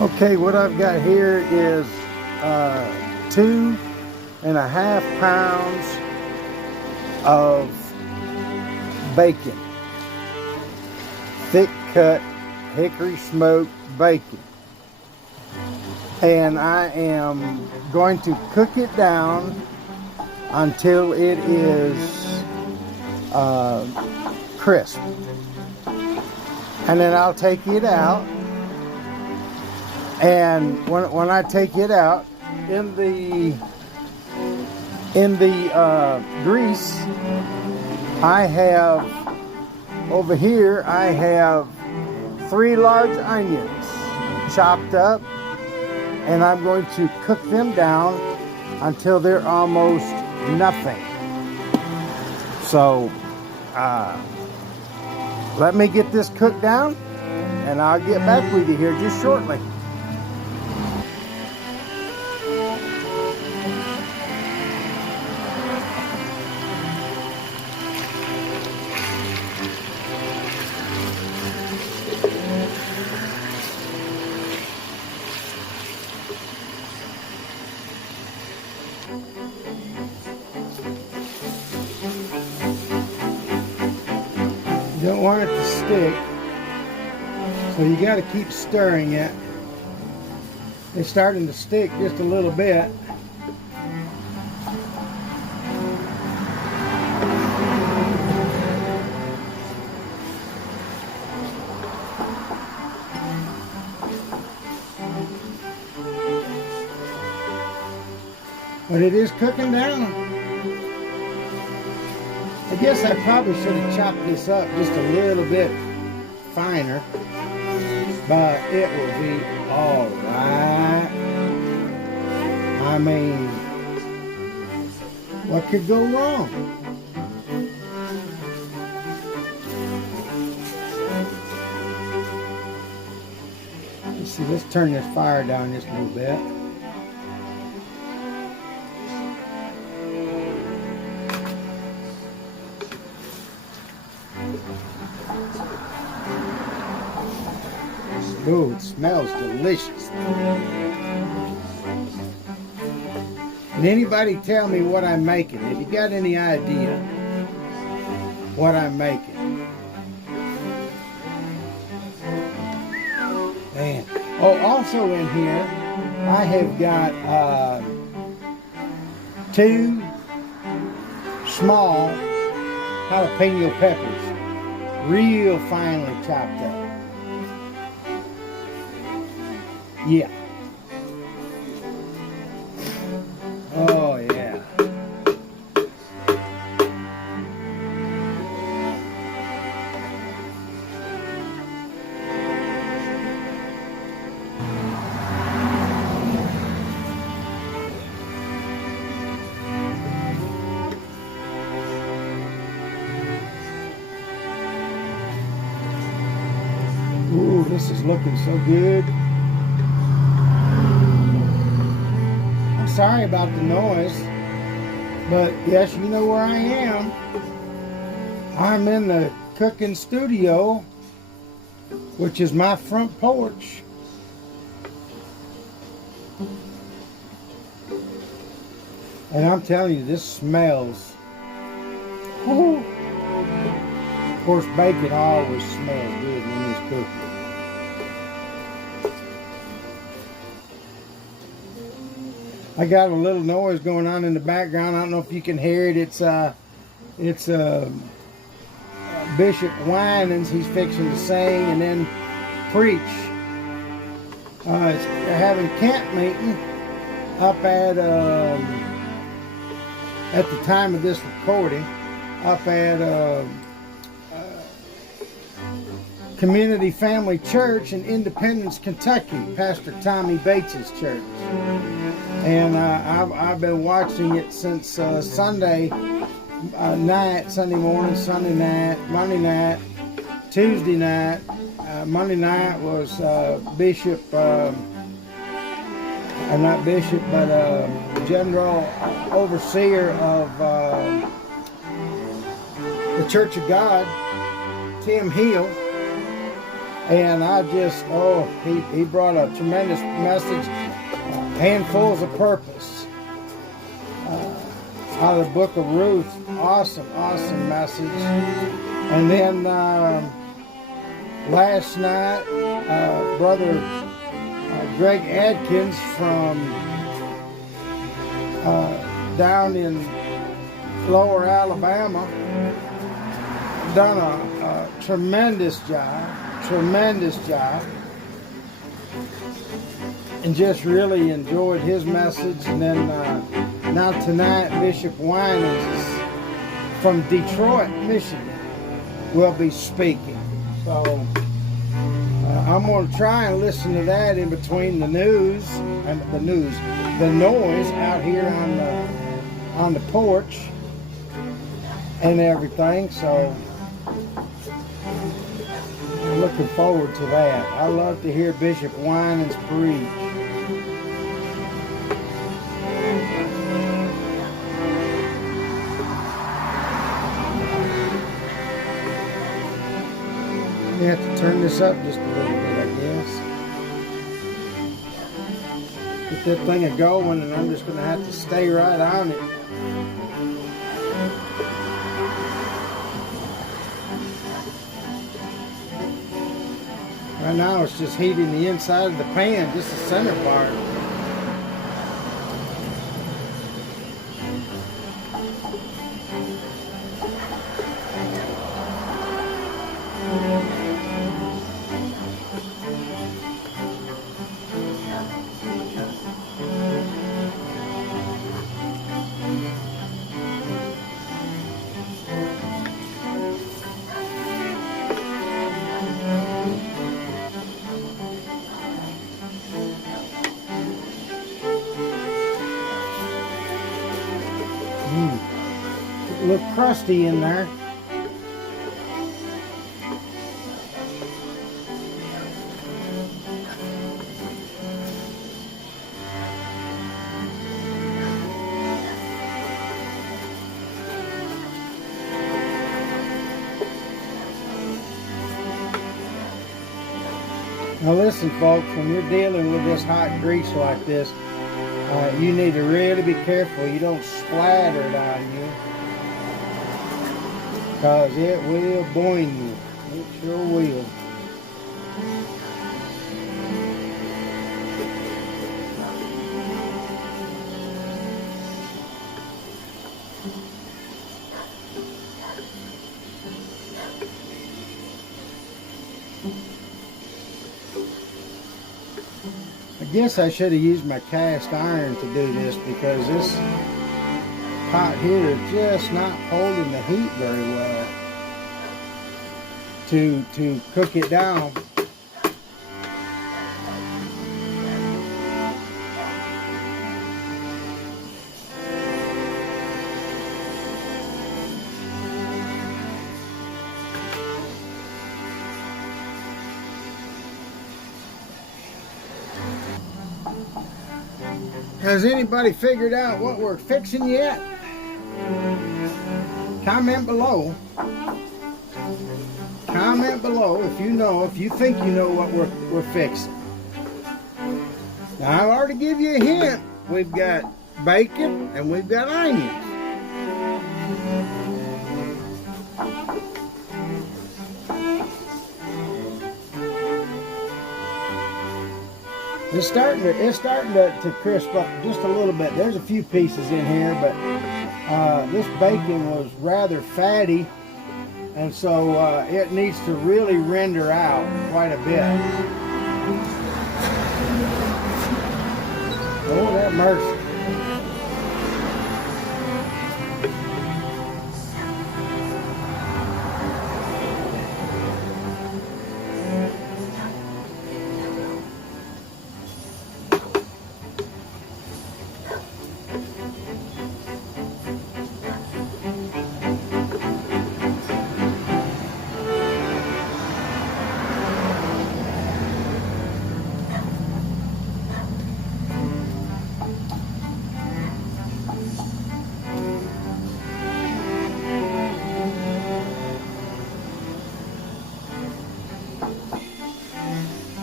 Okay, what I've got here is 2.5 pounds of bacon, thick cut hickory smoked bacon, and I am going to cook it down until it is crisp, and then I'll take it out. And when I take it out, in the grease, I have over here, I have 3 large onions chopped up, and I'm going to cook them down until they're almost nothing. So let me get this cooked down, and I'll get back with you here just shortly. You don't want it to stick, so you got to keep stirring it. It's starting to stick just a little bit. But it is cooking down. I guess I probably should have chopped this up just a little bit finer, but it will be all right. I mean, what could go wrong? Let's see, let's turn this fire down just a little bit. Ooh, it smells delicious. Can anybody tell me what I'm making? Have you got any idea what I'm making? Man. Oh, also in here, I have got 2 small jalapeno peppers, real finely chopped up. Yeah. Oh, yeah. Ooh, this is looking so good. Sorry about the noise, but yes, you know where I am. I'm in the cooking studio, which is my front porch. And I'm telling you, this smells. Whoo. Of course, bacon always smells good when it's cooked. I got a little noise going on in the background. I don't know if you can hear it. It's Bishop Winans. He's fixing to sing and then preach. They're having camp meeting up at the time of this recording, up at Community Family Church in Independence, Kentucky, Pastor Tommy Bates' church. And I've been watching it since Sunday night, Sunday morning, Sunday night, Monday night, Tuesday night. Monday night was Bishop, not Bishop, but General Overseer of the Church of God, Tim Hill. And I just, oh, he brought a tremendous message, handfuls of purpose, out of the book of Ruth. Awesome, awesome message. And then last night, Brother Greg Adkins from down in Lower Alabama done a tremendous job, and just really enjoyed his message. And then now tonight, Bishop Winans from Detroit, Michigan, will be speaking. So I'm going to try and listen to that in between the noise out here on the porch and everything. So I'm looking forward to that. I love to hear Bishop Winans preach. You have to turn this up just a little bit, I guess. Get that thing a going, and I'm just going to have to stay right on it. Right now it's just heating the inside of the pan, just the center part. A little crusty in there. Now listen, folks, when you're dealing with this hot grease like this, you need to really be careful you don't splatter it on you, because it will burn you. It sure will. I guess I should have used my cast iron to do this, because this pot here is just not holding the heat very well to cook it down. Has anybody figured out what we're fixing yet? Comment below. Comment below if you know, if you think you know what we're fixing. Now, I've already give you a hint. We've got bacon and we've got onions. It's starting to crisp up just a little bit. There's a few pieces in here, but this bacon was rather fatty, and so it needs to really render out quite a bit. Oh, that mercy.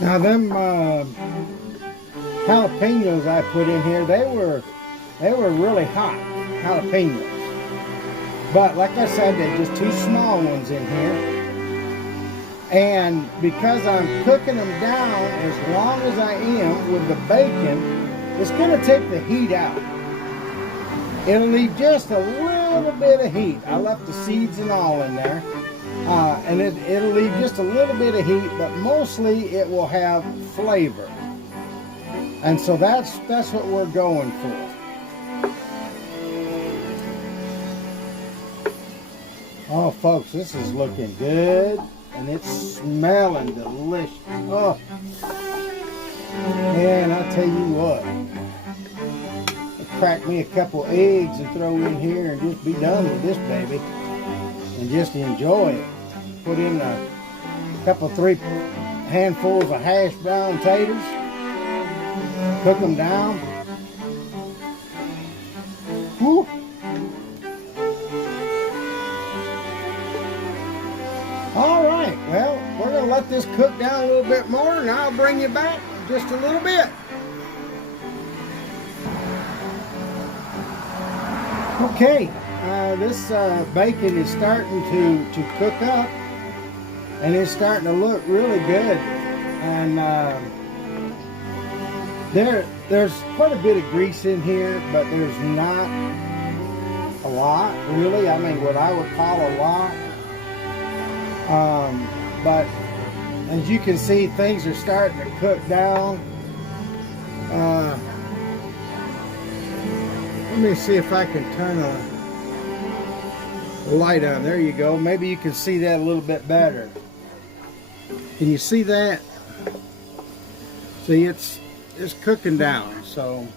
Now them jalapenos I put in here, they were really hot jalapenos. But like I said, they're just two small ones in here. And because I'm cooking them down as long as I am with the bacon, it's going to take the heat out. It'll leave just a little bit of heat. I left the seeds and all in there. And it'll leave just a little bit of heat, but mostly it will have flavor. And so that's what we're going for. Oh, folks, this is looking good, and it's smelling delicious. Oh, and I'll tell you what, I'll crack me a couple eggs and throw in here and just be done with this baby, and just enjoy it. Put in a couple, 3 handfuls of hash brown taters, cook them down. Whew. All right, well, we're going to let this cook down a little bit more, and I'll bring you back in just a little bit. Okay, this bacon is starting to cook up, and it's starting to look really good. And there's quite a bit of grease in here, but there's not a lot, really. I mean, what I would call a lot. But as you can see, things are starting to cook down. Let me see if I can turn a light on. There you go. Maybe you can see that a little bit better. Can you see that? See, it's cooking down. So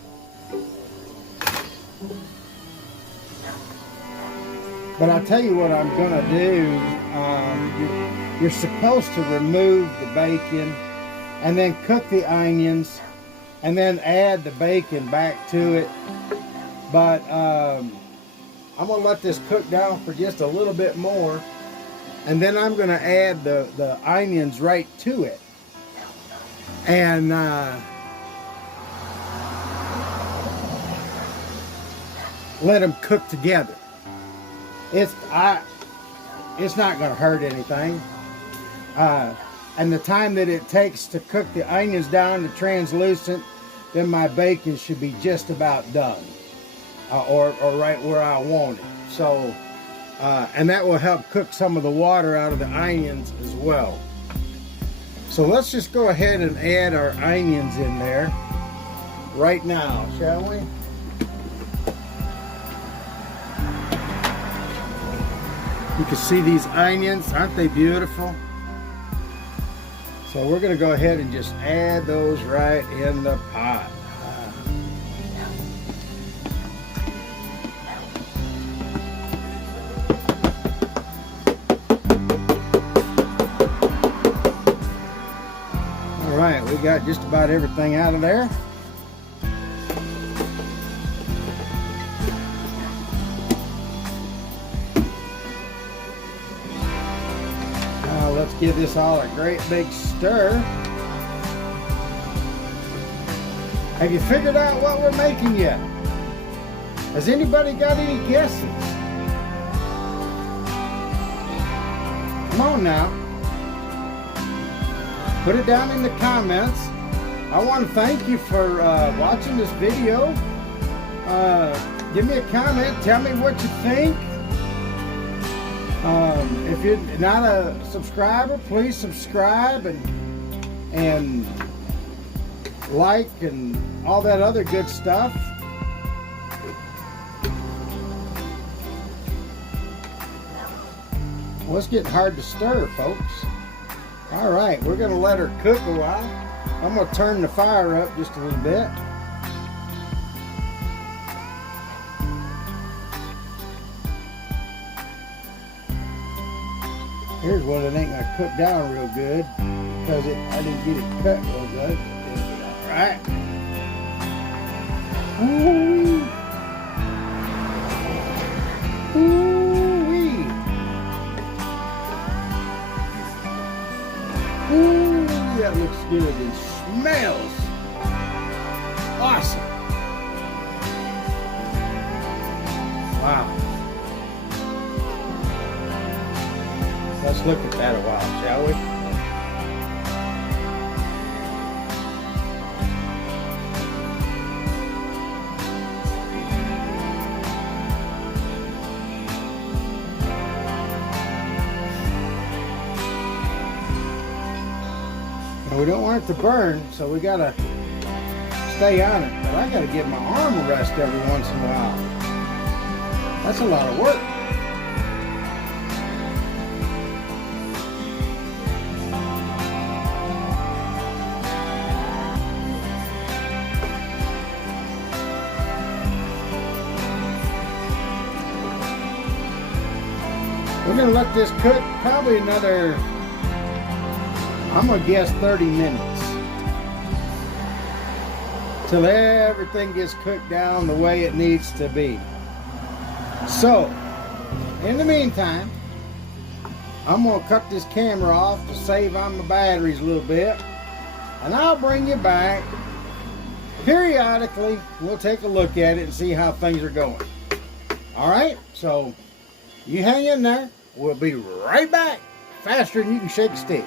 but I'll tell you what I'm gonna do. You're supposed to remove the bacon and then cook the onions and then add the bacon back to it. But I'm gonna let this cook down for just a little bit more, and then I'm gonna add the onions right to it. And let them cook together. It's not going to hurt anything. And the time that it takes to cook the onions down to translucent, then my bacon should be just about done, or right where I want it. So, and that will help cook some of the water out of the onions as well. So let's just go ahead and add our onions in there right now, shall we? You can see these onions, aren't they beautiful? So we're going to go ahead and just add those right in the pot. All right, we got just about everything out of there. Let's give this all a great big stir. Have you figured out what we're making yet? Has anybody got any guesses? Come on now. Put it down in the comments. I want to thank you for watching this video. Give me a comment. Tell me what you think. If you're not a subscriber, please subscribe and like and all that other good stuff. Well, it's getting hard to stir, folks. All right, we're going to let her cook a while. I'm going to turn the fire up just a little bit. Here's one that ain't gonna cook down real good because I didn't get it cut real good. All right. Ooh. Ooh-wee. Ooh, yeah. that looks good and smells awesome. Wow. Let's look at that a while, shall we? We don't want it to burn, so we gotta stay on it. But I gotta give my arm a rest every once in a while. That's a lot of work. We're gonna let this cook probably another, I'm gonna guess 30 minutes till everything gets cooked down the way it needs to be. So, in the meantime, I'm gonna cut this camera off to save on my batteries a little bit, and I'll bring you back periodically. We'll take a look at it and see how things are going. All right, so you hang in there. We'll be right back, faster than you can shake a stick.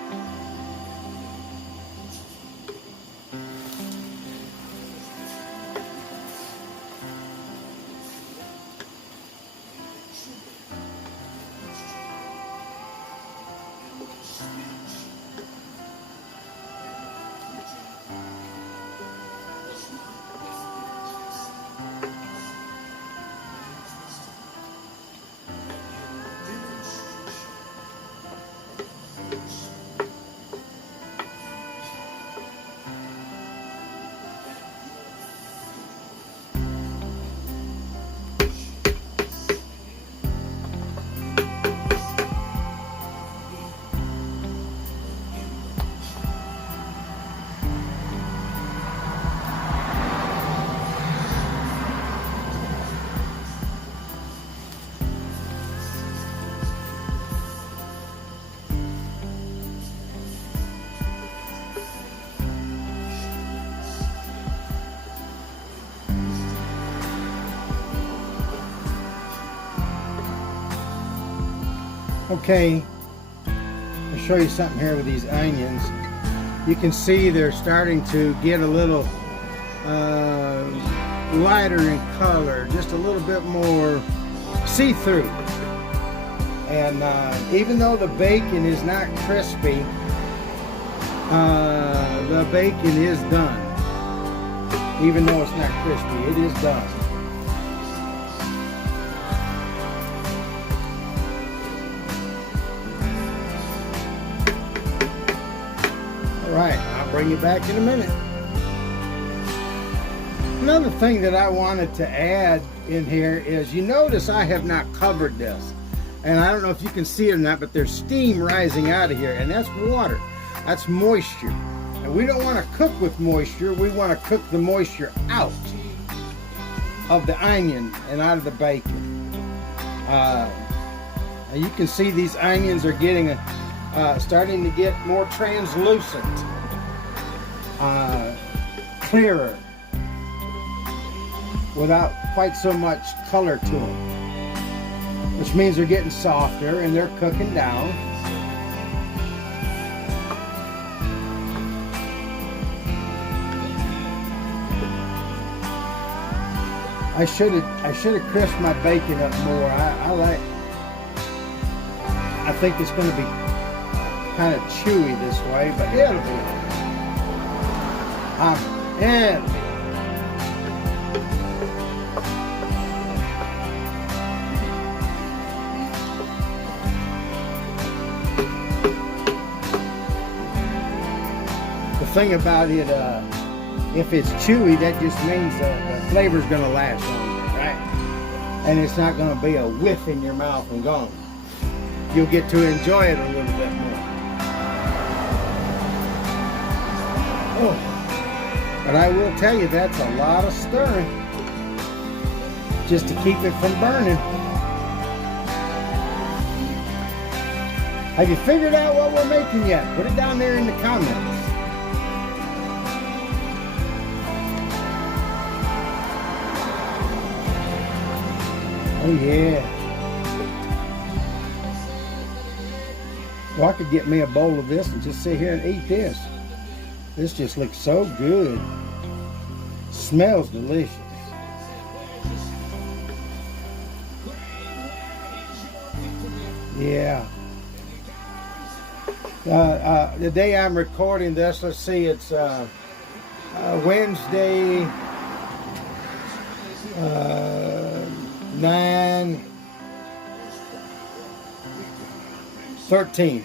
Okay, I'll show you something here with these onions. You can see they're starting to get a little lighter in color, just a little bit more see-through. And even though the bacon is not crispy, the bacon is done. Even though it's not crispy, it is done. Alright, I'll bring you back in a minute. Another thing that I wanted to add in here is, you notice I have not covered this. And I don't know if you can see it or not, but there's steam rising out of here, and that's water. That's moisture. And we don't want to cook with moisture. We want to cook the moisture out of the onion and out of the bacon. And you can see these onions are getting starting to get more translucent, clearer, without quite so much color to them, which means they're getting softer and they're cooking down. I should have crisped my bacon up more. I think it's going to be kind of chewy this way, but it'll be. It'll be. The thing about it, if it's chewy, that just means the flavor's going to last longer, right? And it's not going to be a whiff in your mouth and gone. You'll get to enjoy it a little bit more. Oh, but I will tell you, that's a lot of stirring just to keep it from burning. Have you figured out what we're making yet? Put it down there in the comments. Oh yeah. Well, I could get me a bowl of this and just sit here and eat this. This just looks so good. Smells delicious. Yeah. The day I'm recording this, let's see, it's Wednesday, 9/13.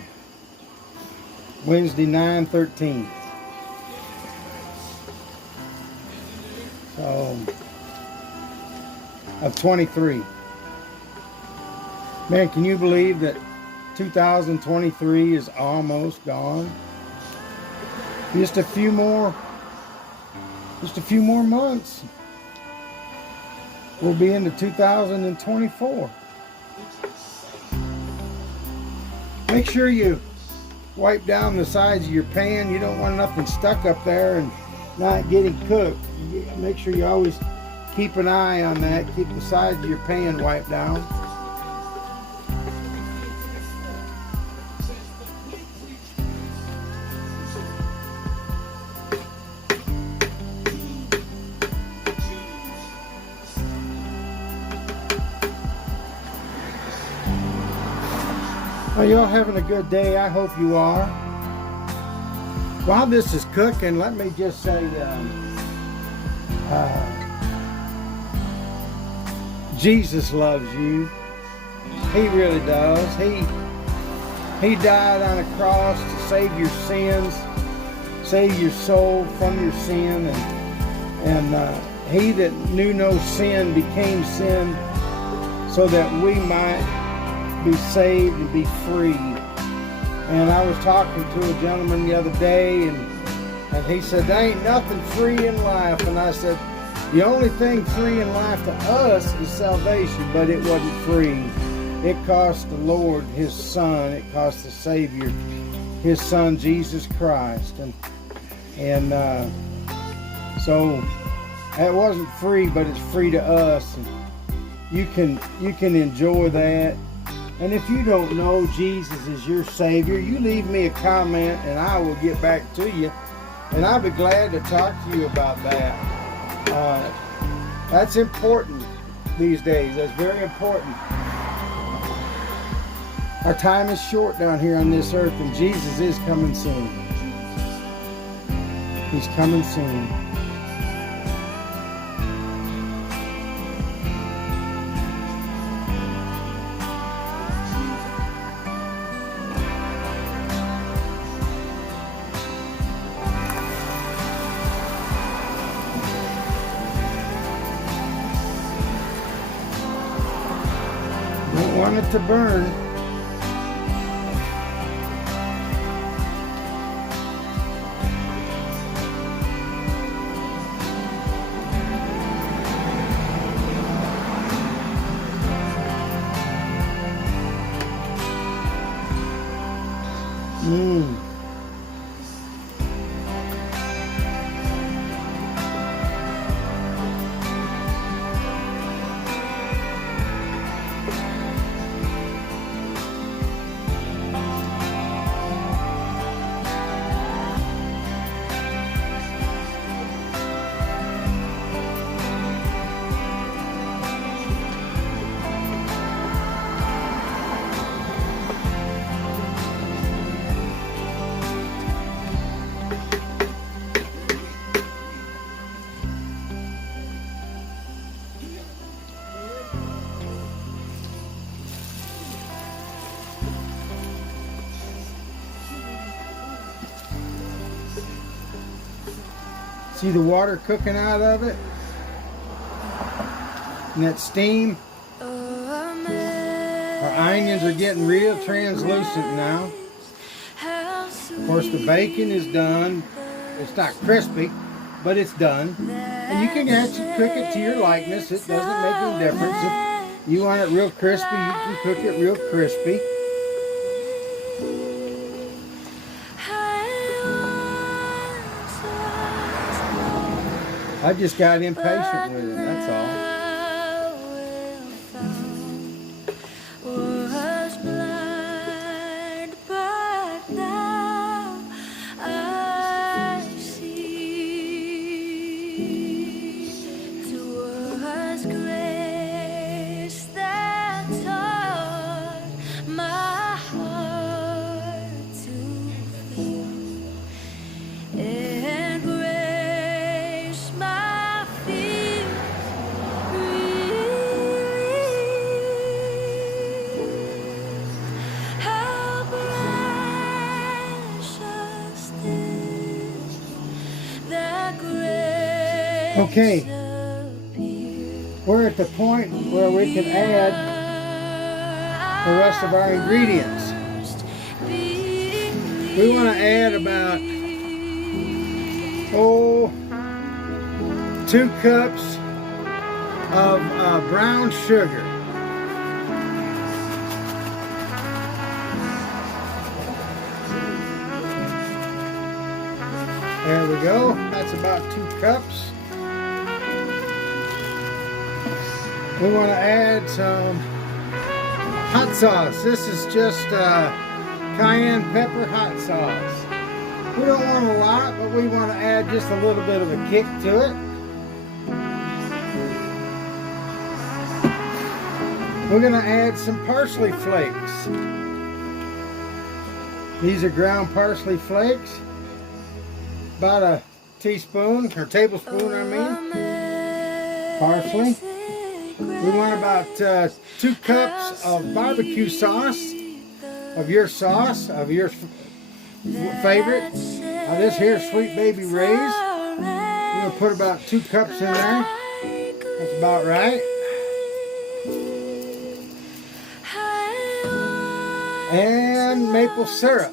Wednesday, 9/13. So, of 23. Man, can you believe that 2023 is almost gone? Just a few more months. We'll be into 2024. Make sure you wipe down the sides of your pan. You don't want nothing stuck up there and not getting cooked. Make sure you always keep an eye on that. Keep the sides of your pan wiped down. Well, y'all having a good day? I hope you are. While this is cooking, let me just say, Jesus loves you. He really does. He died on a cross to save your sins, save your soul from your sin, and he that knew no sin became sin so that we might be saved and be free. And I was talking to a gentleman the other day, and he said, there ain't nothing free in life. And I said, the only thing free in life to us is salvation, but it wasn't free. It cost the Lord His Son. It cost the Savior His Son, Jesus Christ. And so that wasn't free, but it's free to us. And you can enjoy that. And if you don't know Jesus is your Savior, you leave me a comment and I will get back to you. And I'll be glad to talk to you about that. That's important these days. That's very important. Our time is short down here on this earth, and Jesus is coming soon. He's coming soon. Don't want it to burn. See the water cooking out of it? And that steam? Our onions are getting real translucent now. Of course, the bacon is done. It's not crispy, but it's done. And you can actually cook it to your likeness. It doesn't make any difference. If you want it real crispy, you can cook it real crispy. I just got impatient with it, that's all. Okay, we're at the point where we can add the rest of our ingredients. We want to add about 2 cups of brown sugar. There we go. That's about 2 cups. We want to add some hot sauce. This is just cayenne pepper hot sauce. We don't want a lot, but we want to add just a little bit of a kick to it. We're going to add some parsley flakes. These are ground parsley flakes. About a teaspoon, or tablespoon, I mean. Parsley. We want about 2 cups of barbecue sauce, of your favorite. This here is Sweet Baby Ray's. We're going to put about 2 cups in there. That's about right. And maple syrup.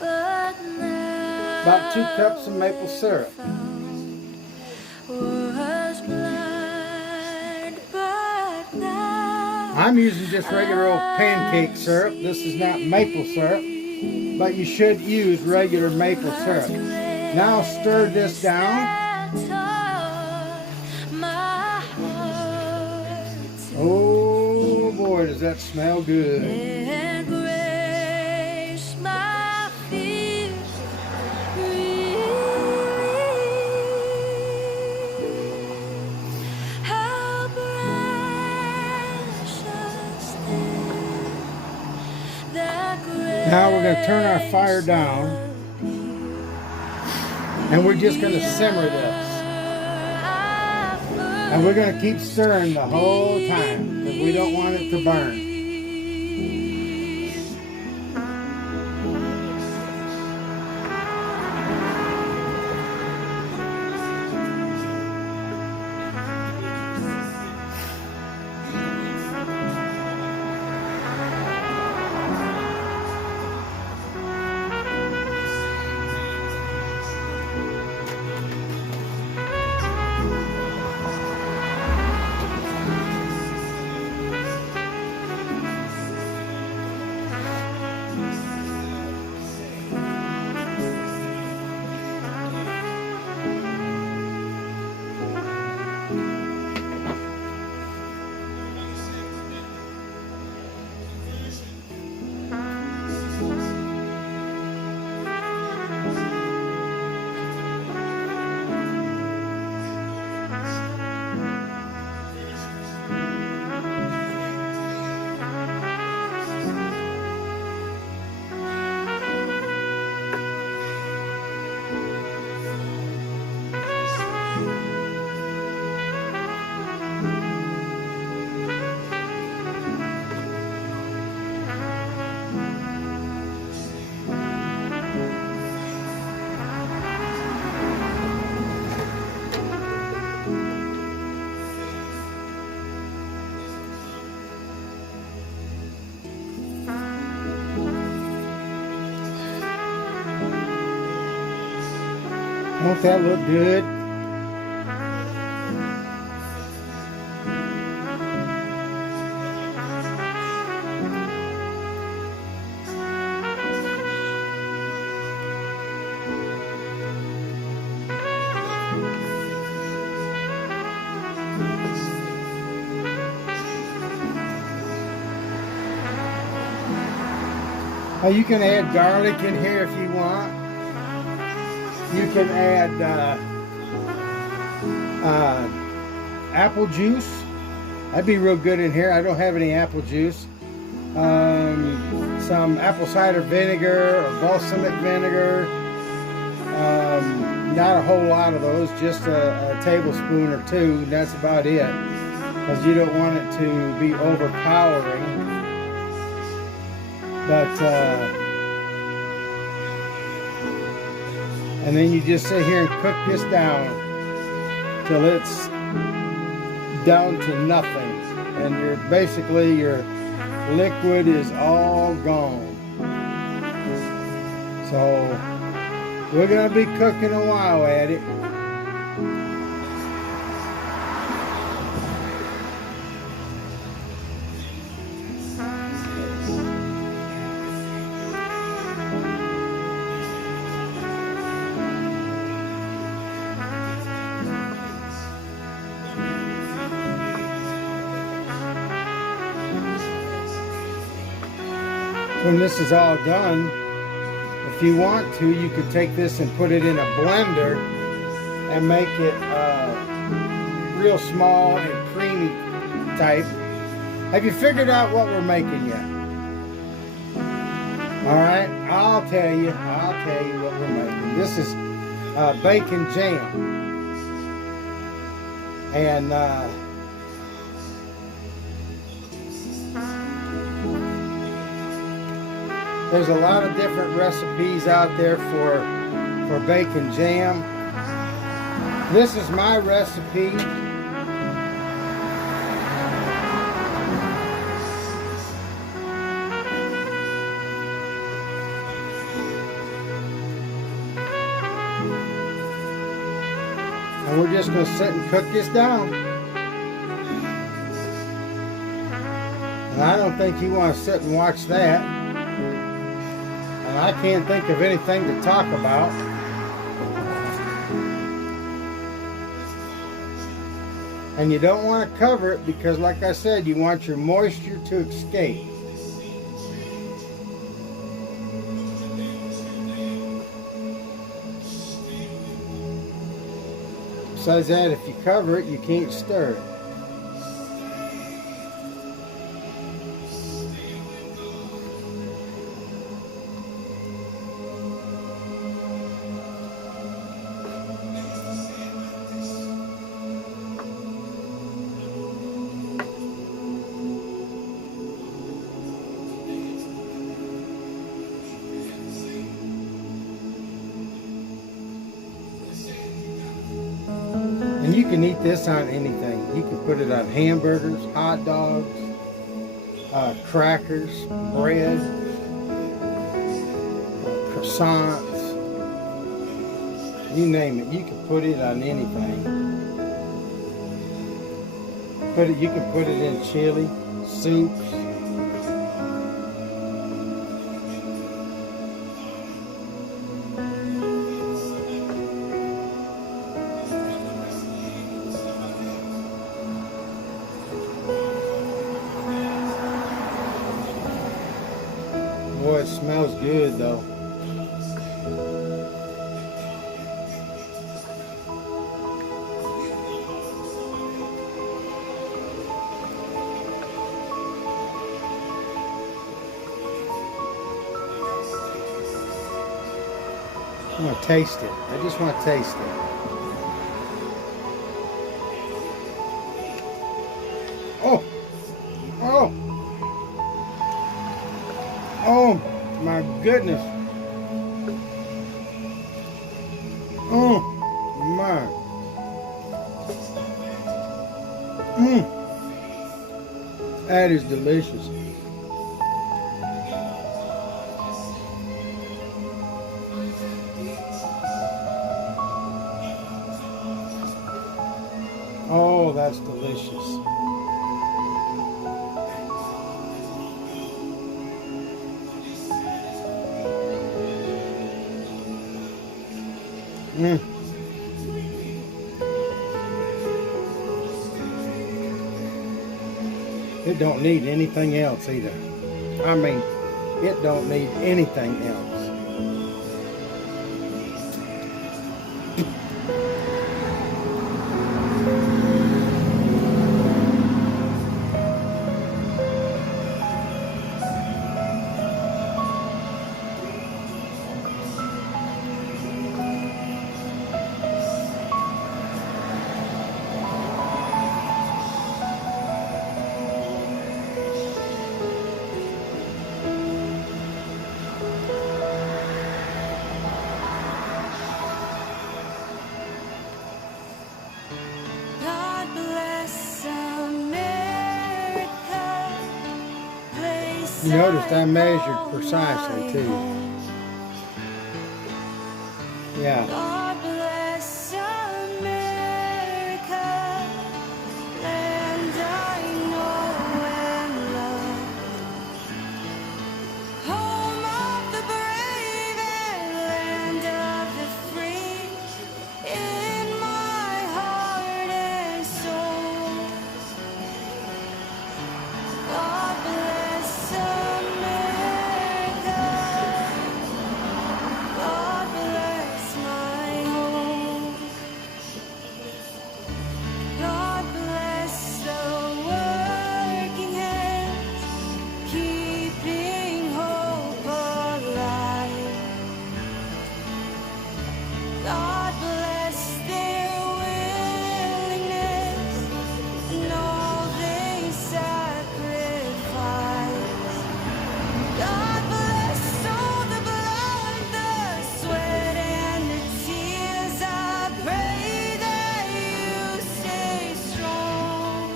About 2 cups of maple syrup. I'm using just regular old pancake syrup. This is not maple syrup, but you should use regular maple syrup. Now stir this down. Oh boy, does that smell good. Now we're going to turn our fire down, and we're just going to simmer this. And we're going to keep stirring the whole time because we don't want it to burn. Won't that look good? You can add garlic in here if you want. You can add apple juice. That'd be real good in here. I don't have any apple juice. Some apple cider vinegar or balsamic vinegar. Not a whole lot of those, just a tablespoon or 2. That's about it, because you don't want it to be overpowering. But and then you just sit here and cook this down. till it's down to nothing, and your liquid is all gone. So we're gonna be cooking a while at it. When this is all done, if you want to, you could take this and put it in a blender and make it real small and creamy type. Have you figured out what we're making yet? All right, I'll tell you what we're making. This is bacon jam, and there's a lot of different recipes out there for bacon jam. This is my recipe. And we're just going to sit and cook this down. And I don't think you want to sit and watch that. And I can't think of anything to talk about. And you don't want to cover it because, like I said, you want your moisture to escape. Besides that, if you cover it, you can't stir it. And you can eat this on anything. You can put it on hamburgers, hot dogs, crackers, bread, croissants, you name it. You can put it on anything. You can put it in chili, soups. Boy, it smells good though. I want to taste it. I just want to taste it. Oh! Oh! Oh my goodness. Oh my. That is delicious. Oh, that's delicious. It don't need anything else either. I mean, it don't need anything else. You noticed I measured precisely too. Yeah. God bless America, land I know and love, home of the brave and land of the free, in my heart and soul. God bless America, God bless my home. God bless the working hands, keeping hope alive. God bless their willingness and all they sacrifice. God bless all the blood, the sweat, and the tears. I pray that you stay strong.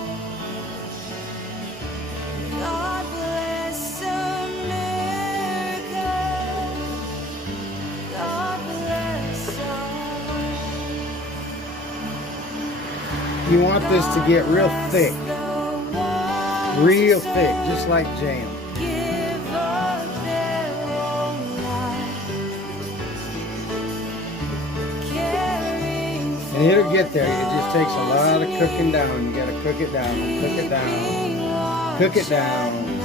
God bless America. God bless all. You want this to get real thick, just like jam. Give up their own life, caring And it'll get there. It just takes a lot of cooking down. You gotta cook it down, cook it down, cook it down.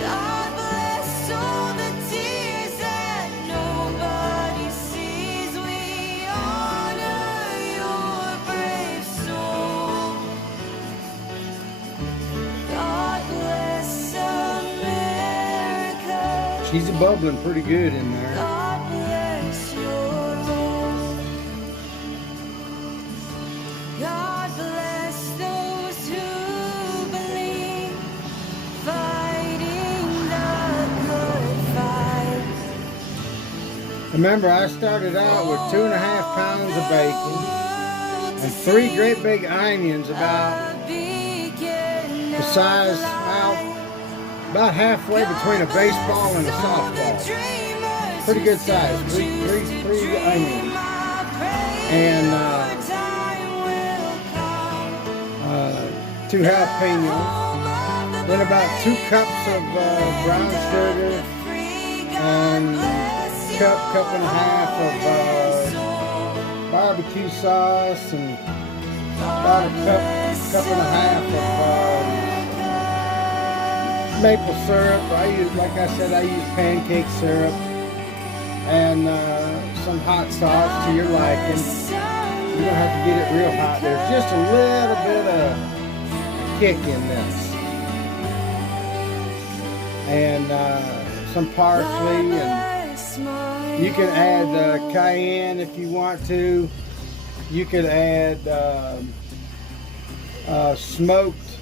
God bless all the tears that nobody sees. We honor your brave soul. God bless America. She's a bubbling pretty good in there. God bless your home. God bless those who believe, fighting the good fight. Remember, I started out with 2.5 pounds of bacon and 3 great big onions about the size, well, about halfway between a baseball and a softball. Pretty good size, three onions. And 2 jalapenos. Then about 2 cups of brown sugar and cup and a half of barbecue sauce and about a cup and a half of maple syrup. Like I said, I use pancake syrup and some hot sauce to your liking. You don't have to get it real hot. There's just a little bit of kick in this. And some parsley, and you can add cayenne if you want to. You could add smoked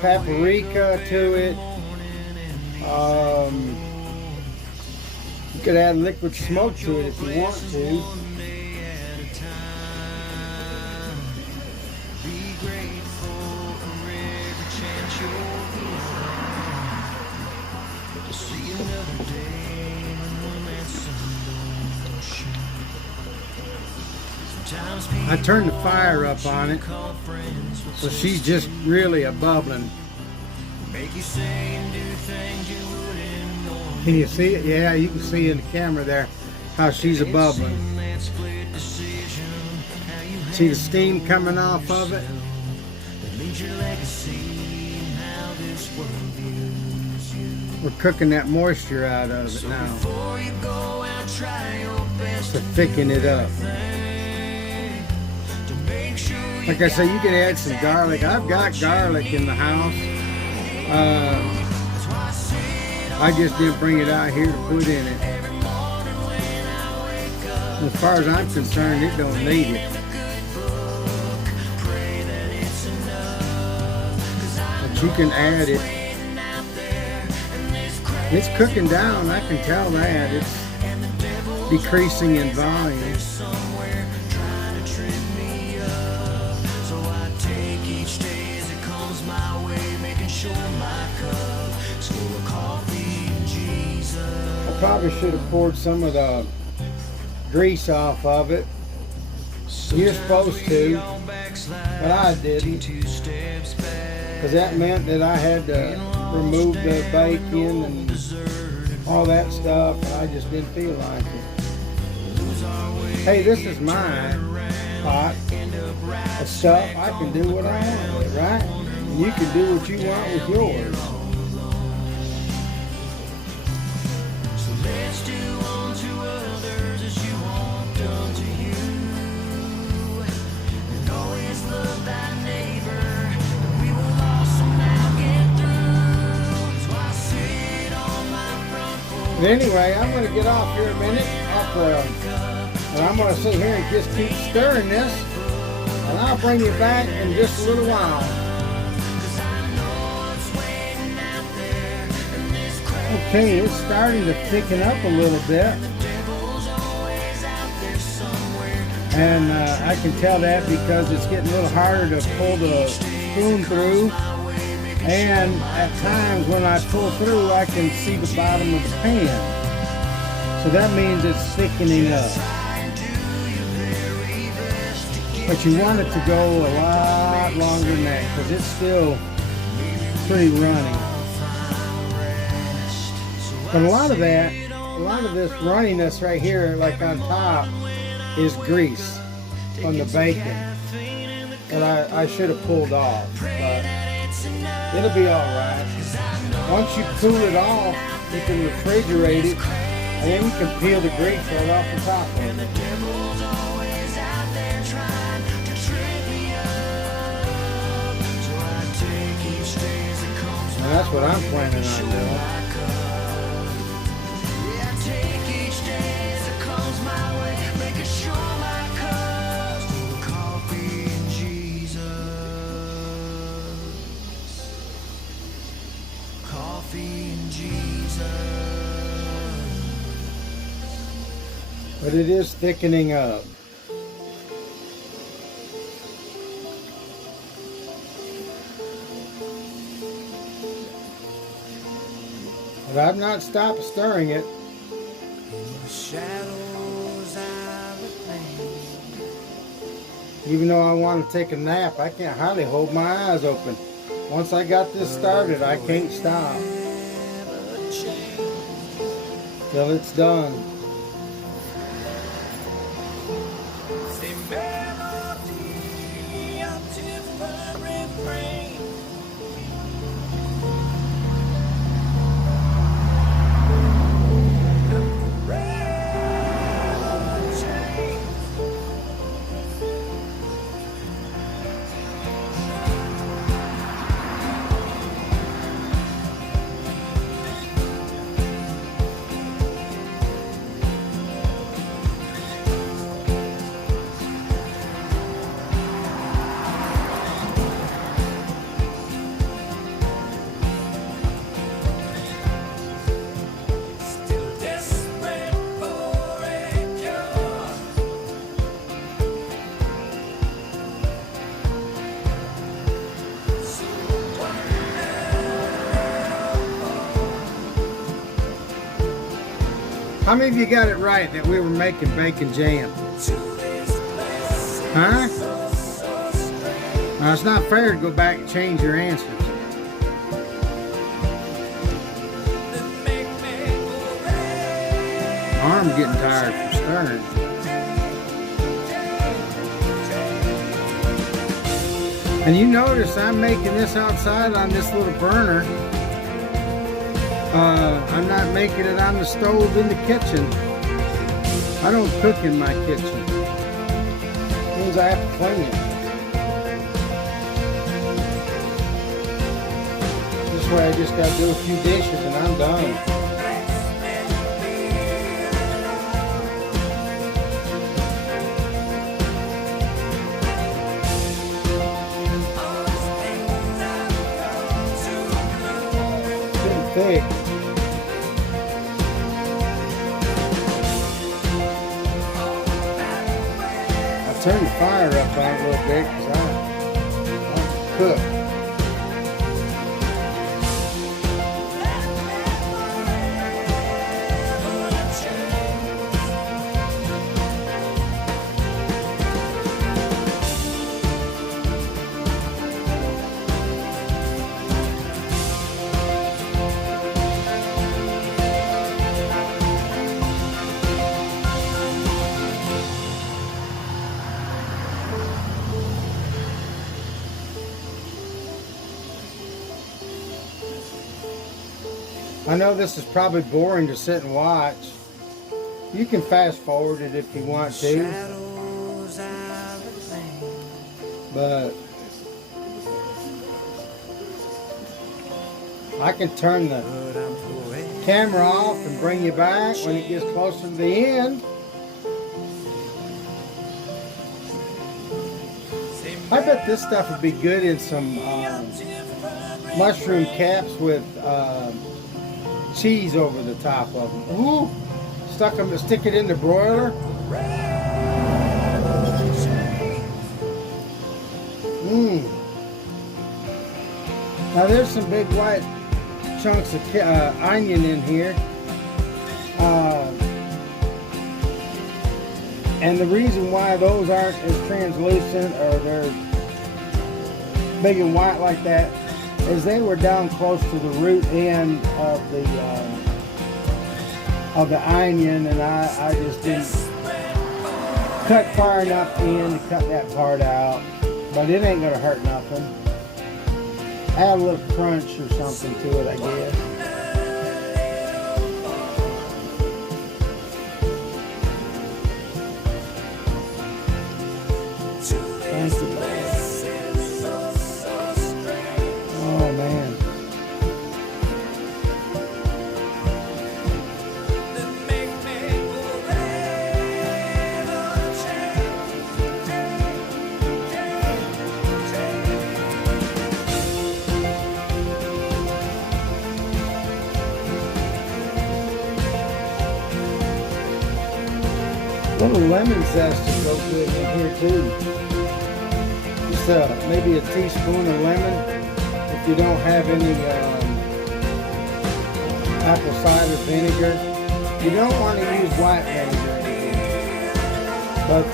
paprika to it. You could add liquid smoke to it if you want to. I turned the fire up on it, so she's just really a bubbling. Can you see it? Yeah, you can see in the camera there how she's a bubbling. See the steam coming off of it? We're cooking that moisture out of it now to thicken it up. Like I say, you can add some garlic. I've got garlic in the house. I just didn't bring it out here to put in it. As far as I'm concerned, it don't need it. But you can add it. It's cooking down, I can tell that. It's decreasing in volume. probably should have poured some of the grease off of it. You're supposed to, but I didn't, because that meant that I had to remove the bacon and all that stuff, and I just didn't feel like it. Hey, this is my pot of stuff. I can do what I want with it, right? And you can do what you want with yours. But anyway, I'm going to get off here a minute, and I'm going to sit here and just keep stirring this, and I'll bring you back in just a little while. Okay, it's starting to thicken up a little bit, and I can tell that because it's getting a little harder to pull the spoon through. And at times when I pull through, I can see the bottom of the pan. So that means it's thickening up. But you want it to go a lot longer than that, because it's still pretty runny. But a lot of this runniness right here, like on top, is grease from the bacon that I should have pulled off. But it'll be all right. Once you cool it off, you can refrigerate it, and then you can peel the grease right off the top of it. And that's what I'm planning on doing. But it is thickening up. But I've not stopped stirring it. Even though I want to take a nap, I can't hardly hold my eyes open. Once I got this started, I can't stop till it's done. How many of you got it right that we were making bacon jam? Huh? Now, it's not fair to go back and change your answers. My arm's getting tired from stirring. And you notice I'm making this outside on this little burner. I'm not making it on the stove in the kitchen. I don't cook in my kitchen. It means I have to clean it. This way I just got to do a few dishes and I'm done. Thick. I turned the fire up on it a little bit because I cook. I know this is probably boring to sit and watch. You can fast forward it if you want to, Shadows are the thing. but I can turn the But I'm poetic. camera off and bring you back when it gets closer to the end. I bet this stuff would be good in some mushroom caps with cheese over the top of them. Ooh, stick it in the broiler. Mmm. Now there's some big white chunks of onion in here. And the reason why those aren't as translucent or they're big and white like that is they were down close to the root end of the onion, and I just didn't cut far enough in to cut that part out. But it ain't gonna hurt nothing. Add a little crunch or something to it, I guess. Thank you. Oh man. Little lemon zest is so good in here too. Just maybe a teaspoon of lemon. If you don't have any apple cider vinegar, you don't want to use white vinegar, but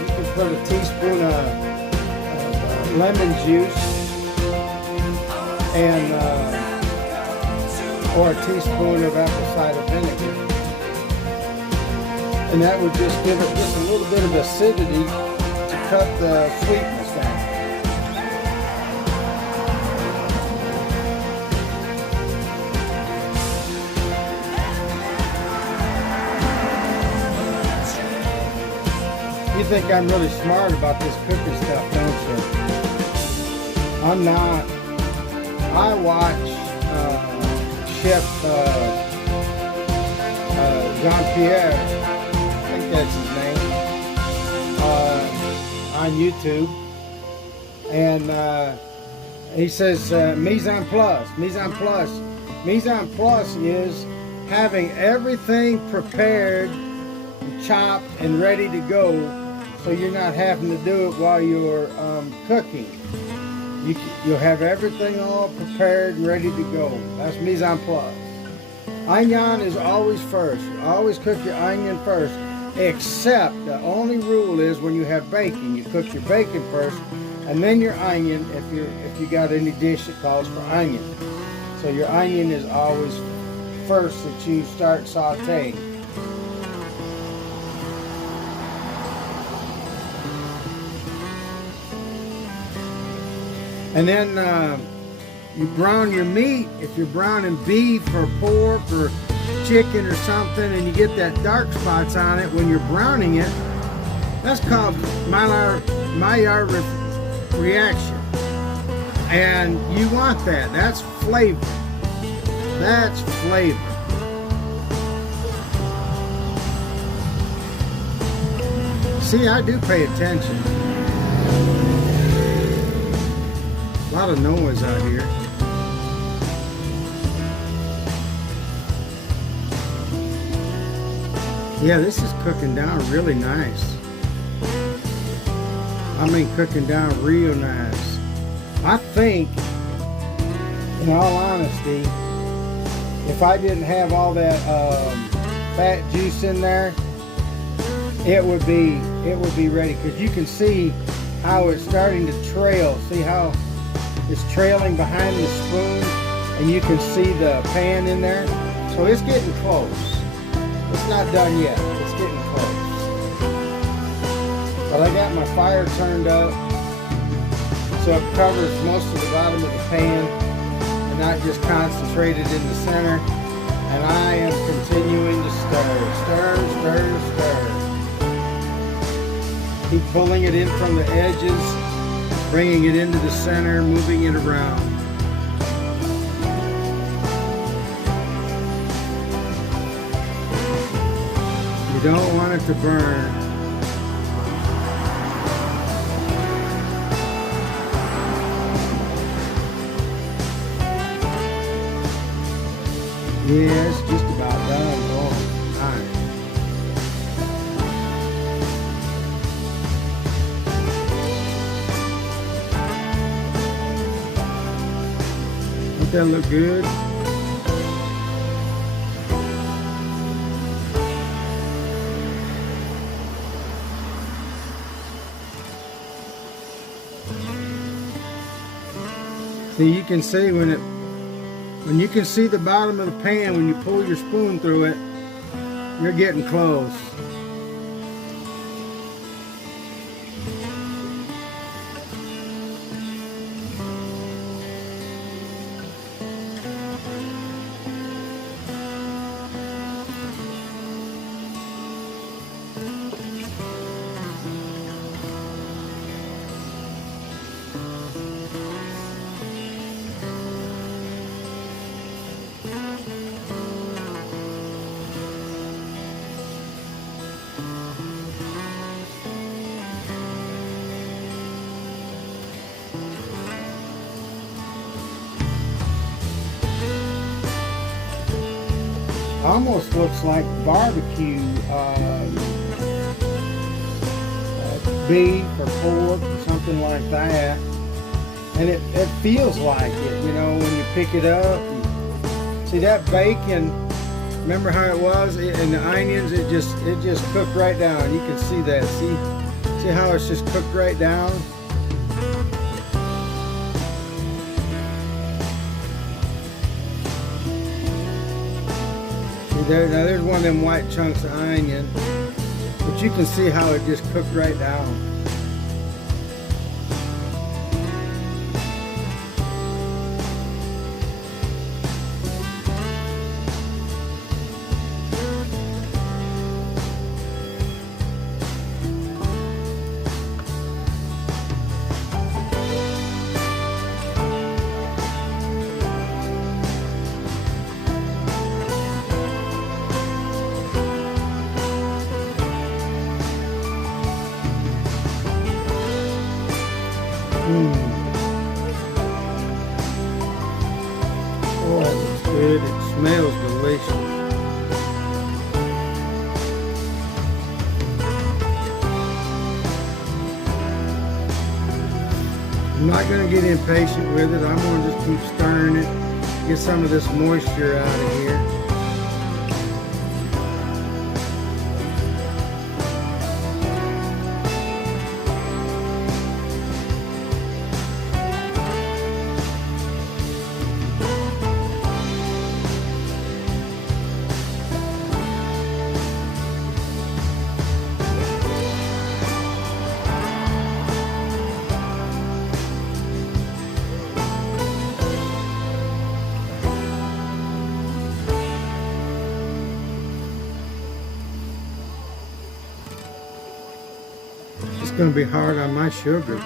you can put a teaspoon of lemon juice and or a teaspoon of apple cider vinegar. And that would just give it just a little bit of acidity to cut the sweetness down. You think I'm really smart about this cooking stuff, don't you? I'm not. I watch Chef Jean-Pierre, that's his name, on YouTube, and he says mise en place. Mise en place. Mise en place is having everything prepared, and chopped, and ready to go, so you're not having to do it while you're cooking. You'll have everything all prepared and ready to go. That's mise en place. Onion is always first. You always cook your onion first. Except the only rule is when you have bacon, you cook your bacon first and then your onion if you got any dish that calls for onion. So your onion is always first that you start sauteing. And then you brown your meat. If you're browning beef or pork or chicken or something and you get that dark spots on it when you're browning it, that's called Maillard reaction. And you want that. That's flavor. That's flavor. See, I do pay attention. A lot of noise out here. Yeah, this is cooking down really nice. I mean, cooking down real nice. I think, in all honesty, if I didn't have all that fat juice in there, it would be ready, because you can see how it's starting to trail. See how it's trailing behind the spoon, and you can see the pan in there. So it's getting close. It's not done yet. It's getting close. But I got my fire turned up so it covers most of the bottom of the pan. And not just concentrated in the center. And I am continuing to stir, stir, stir, stir. Keep pulling it in from the edges, bringing it into the center, moving it around. You don't want it to burn. Yeah, it's just about done. Oh, nice. Doesn't that look good? See, you can see when you can see the bottom of the pan when you pull your spoon through it, you're getting close. Almost looks like barbecue beef or pork or something like that, and it feels like it, you know, when you pick it up. See that bacon? Remember how it was, and the onions? It just cooked right down. You can see that. See how it's just cooked right down. Now there's one of them white chunks of onion, but you can see how it just cooked right down. Oh, that looks good. It smells delicious. I'm not going to get impatient with it. I'm going to just keep stirring it, get some of this moisture out of here. It's going to be hard on my sugar.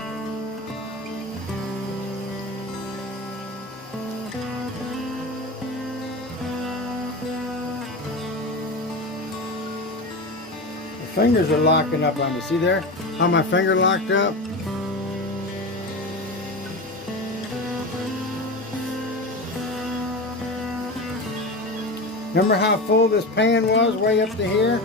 The fingers are locking up on me. See there? How my finger locked up? Remember how full this pan was way up to here?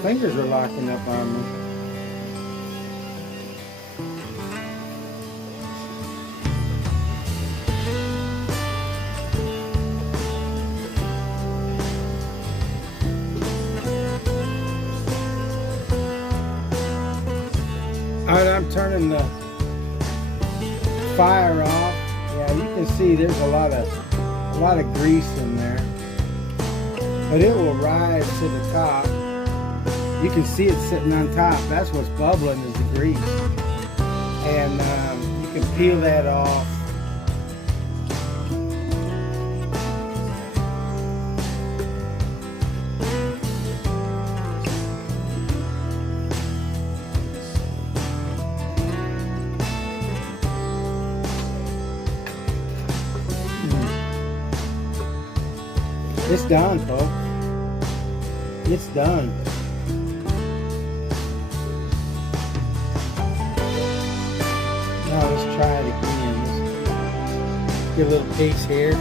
Fingers are locking up on me. Alright, I'm turning the fire off. Yeah, you can see there's a lot of a lot of grease in there. But it will rise to the top. You can see it sitting on top. That's what's bubbling is the grease. And you can peel that off. It's done, folks. It's done. Now let's try it again. Let's get a little piece here.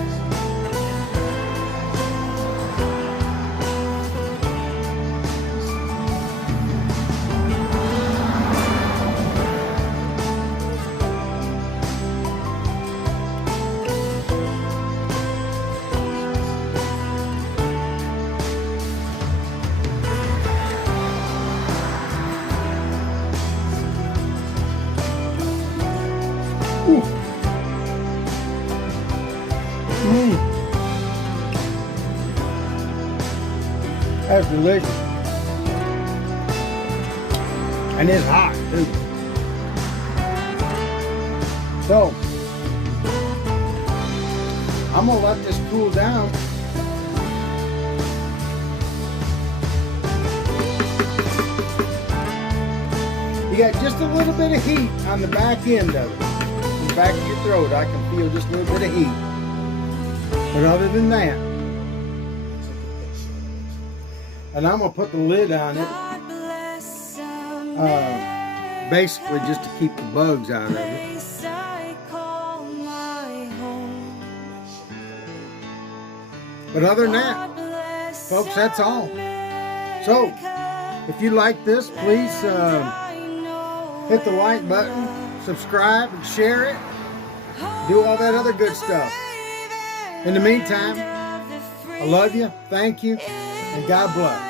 Ooh. That's delicious. And it's hot too. So I'm gonna let this cool down. You got just a little bit of heat on the back end of it. In the back of your throat, I can feel just a little bit of heat. But other than that, and I'm gonna put the lid on it, basically just to keep the bugs out of it. But other than that, folks, that's all. So, if you like this, please hit the like button, subscribe, and share it. Do all that other good stuff. In the meantime, I love you, thank you, and God bless.